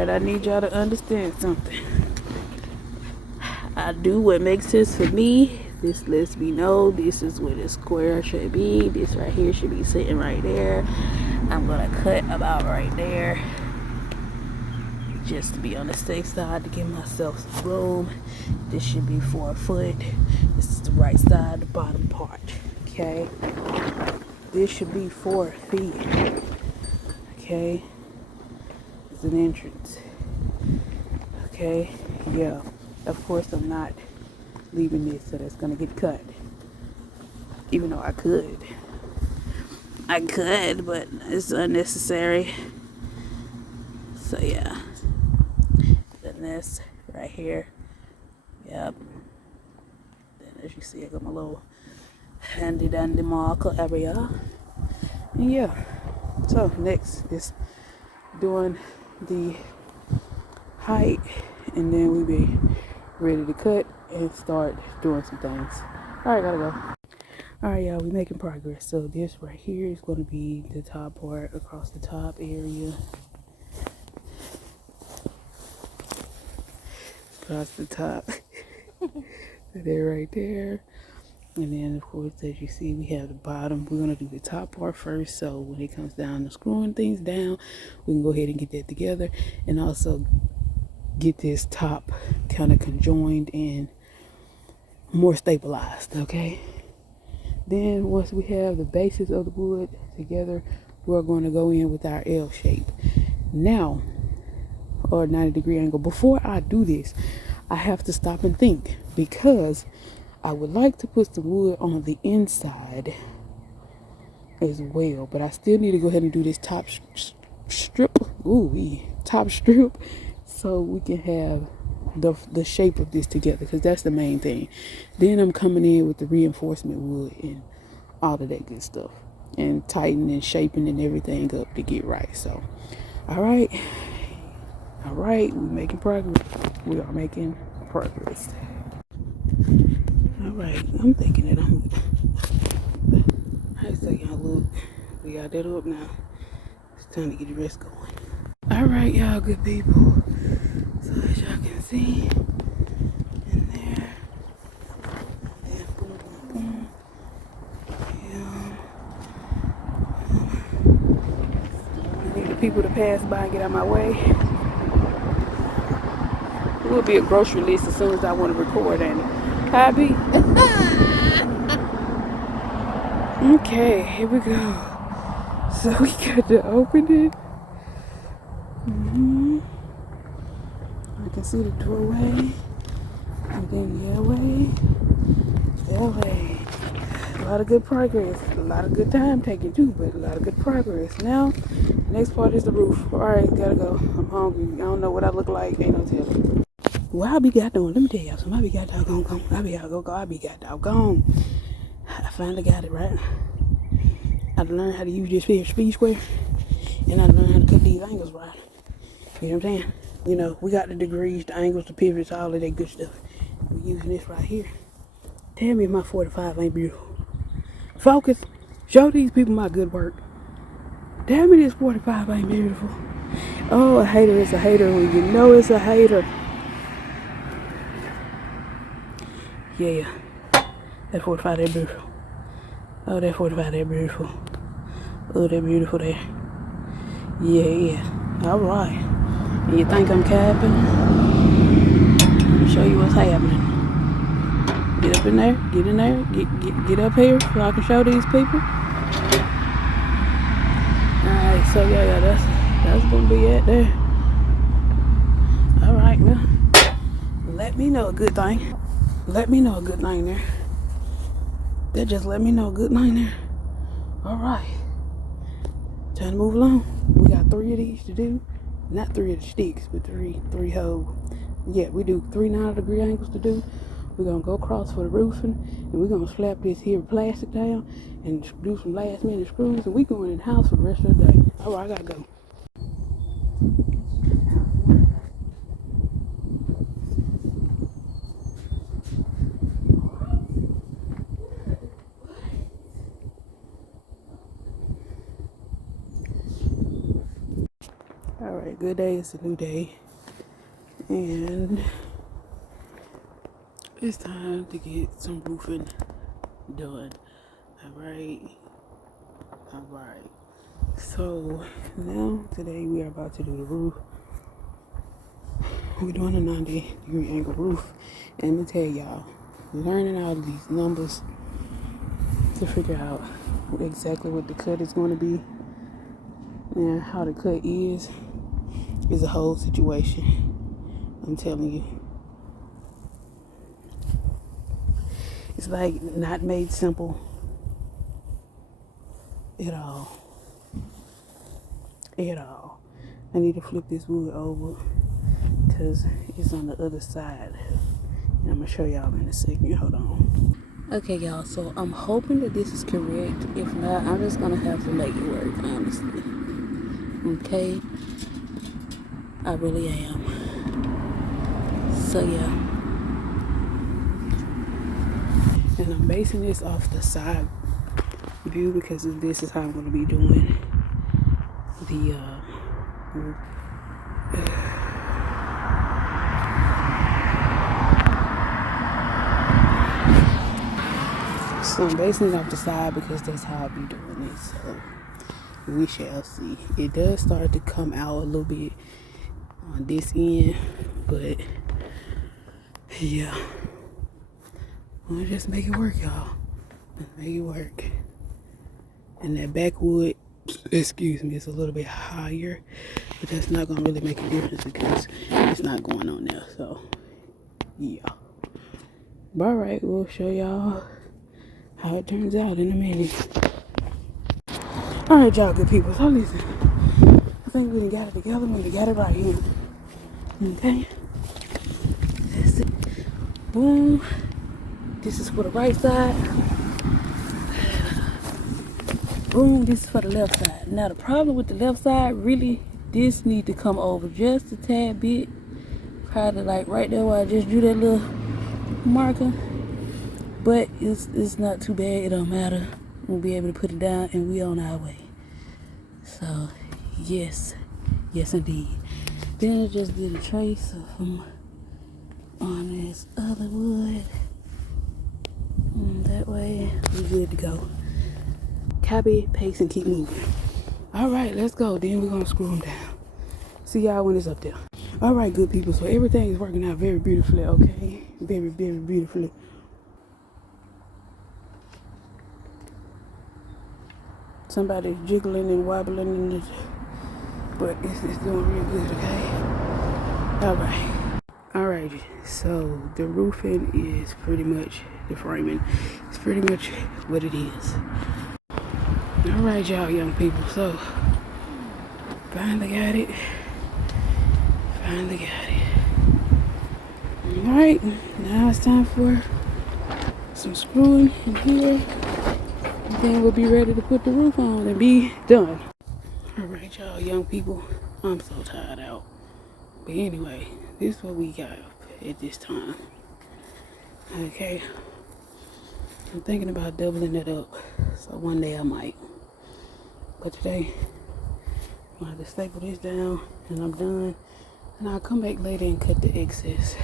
Alright, I need y'all to understand something. I do what makes sense for me. This lets me know this is where the square should be. This right here should be sitting right there. I'm gonna cut about right there, just to be on the safe side, to give myself some room. This should be 4 foot. This is the right side, the bottom part. Okay, this should be 4 feet. Okay, it's an entrance. Okay, yeah, of course I'm not leaving this so that's gonna get cut, even though I could, but it's unnecessary. So yeah, then this right here, yep. Then as you see, I got my little handy dandy marker area. And yeah, so next is doing the height, and then we be ready to cut and start doing some things. Alright, gotta go. Alright, y'all, we making progress. So this right here is going to be the top part across the top area. Across the top. There, right there. And then, of course, as you see, we have the bottom. We're going to do the top part first. So when it comes down to screwing things down, we can go ahead and get that together. And also get this top kind of conjoined and more stabilized, okay? Then once we have the bases of the wood together, we're going to go in with our L shape now, or 90-degree angle. Before I do this, I have to stop and think, because I would like to put the wood on the inside as well, but I still need to go ahead and do this top strip, top strip, so we can have the shape of this together, because that's the main thing. Then I'm coming in with the reinforcement wood and all of that good stuff, and tightening and shaping and everything up to get right. So all right, we're making progress. We are making progress. All right, I'm thinking that I say y'all, look, we got that up now. It's time to get the rest going. All right, y'all good people. So as y'all can see, in there, and boom, boom, boom. I need the people to pass by and get out of my way. It will be a grocery list as soon as I want to record, ain't it? Copy. Okay, here we go. So we got to open it. I can see the doorway, and then that way. A lot of good progress, a lot of good time taking too, but a lot of good progress. Now, next part is the roof. All right, gotta go. I'm hungry. I don't know what I look like. Ain't no telling. Well, I be got doing. Let me tell y'all something. I be got doggone. I be got doggone. I finally got it right. I learned how to use this speed square, and I learned how to cut these angles right. You know what I'm saying? You know, we got the degrees, the angles, the pivots, all of that good stuff. We're using this right here. Tell me if my 45 ain't beautiful. Focus. Show these people my good work. Tell me this 45 ain't beautiful. Oh, a hater is a hater when you know it's a hater. Yeah. That 45, that beautiful. Oh, that 45, that beautiful. Oh, that beautiful there. Yeah. All right. And you think I'm capping? Let me show you what's happening. Get up in there. Get in there. Get up here so I can show these people. Alright, so yeah, that's gonna be it there. Alright, well, let me know a good thing. Let me know a good thing there. That just let me know a good thing there. Alright. Time to move along. We got 3 of these to do. Not 3 of the sticks, but 3 whole. Yeah, we do 3 90-degree angles to do. We're gonna go across for the roofing, and we're gonna slap this here plastic down and do some last minute screws, and we going in the house for the rest of the day. Alright, I gotta go. Alright, Alright, good day, it's a new day. And it's time to get some roofing done. Alright. So now today we are about to do the roof. We're doing a 90-degree angle roof. And let me tell y'all, learning all of these numbers to figure out exactly what the cut is going to be and how the cut is a whole situation. I'm telling you. It's like not made simple at all. I need to flip this wood over because it's on the other side. And I'm going to show y'all in a second. Hold on. Okay, y'all. So I'm hoping that this is correct. If not, I'm just going to have to make it work, honestly. Okay? I really am. So, yeah. And I'm basing this off the side view because this is how I'm going to be doing the so I'm basing it off the side because that's how I be doing it. So we shall see. It does start to come out a little bit on this end, but yeah, we'll just make it work, y'all. Let's make it work. And that backwood, excuse me, it's a little bit higher, but that's not gonna really make a difference because it's not going on there. So yeah. But all right, we'll show y'all how it turns out in a minute. All right, y'all good people. So listen, I think we done got it together. We done got it right here. Okay. That's it. Boom. This is for the right side. Boom, this is for the left side. Now the problem with the left side, really, this need to come over just a tad bit. Probably like right there where I just drew that little marker. But it's not too bad, it don't matter. We'll be able to put it down and we on our way. So, yes indeed. Then I just did a trace of them on this other wood. And that way, we're good to go. Copy, paste, and keep moving. Alright, let's go. Then we're going to screw them down. See y'all when it's up there. Alright, good people. So everything is working out very beautifully, okay? Very, very beautifully. Somebody's jiggling and wobbling in the, but it's doing real good, okay? Alright, so the roofing is pretty much, the framing is pretty much what it is. Alright, y'all young people, so finally got it. Alright, now it's time for some screwing in here. And then we'll be ready to put the roof on and be done. Alright, y'all young people, I'm so tired out. But anyway, this is what we got at this time. Okay. I'm thinking about doubling it up. So one day I might. But today, I'm going to have to staple this down and I'm done. And I'll come back later and cut the excess.